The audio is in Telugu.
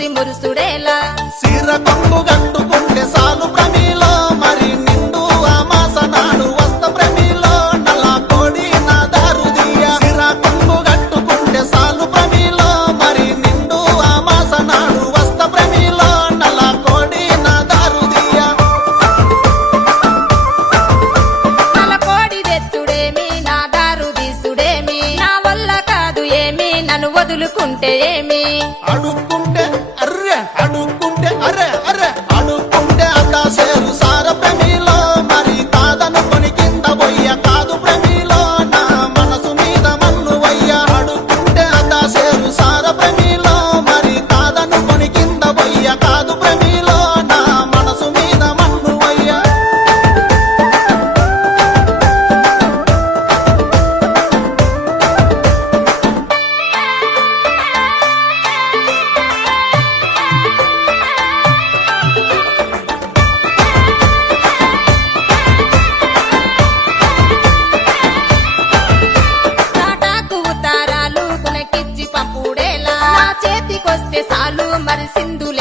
చూసి మురుసుడేలా సీర కొంగు గట్టుకుంటే సాలు ప్రమిలో మరి నిండు అమాస నాడు వస్త ప్రమిలో నల్ల కోడి నా దారుదియ సీర కొంగు గట్టుకుంటే సాలు ప్రమిలో మరి నిండు అమాస నాడు వస్త ప్రమిలో నల్ల కోడి నా దారుదియ నల్ల కోడి తెచ్చుడేమి నా దారు తీసుడేమి నా వల్ల కాదు ఏమి నన్ను వదులుకుంటే ఏమి అడుక్కుంటే అర్రె అడుక్కుంటే అర్రె అర్రె అడుక్కుంటే అడ్డా సేరు సార ప్రమిలో మరి కాదనుకొని కింద పోయ్య కాదు ప్రమిలో నా మనసు మీద మన్ను వయ్య అడుక్కుంటే అడ్డా సేరు సార ప్రమిలో మరి కాదనుకొని కింద పోయ్య కాదు ప్రమిలో నా మనసు మీద మన్ను వయ్య తాటాకు ఉతారాలు కునకిచ్చి పప్పుడేలా నా చేతికొస్తే సాలు మరి సింధులే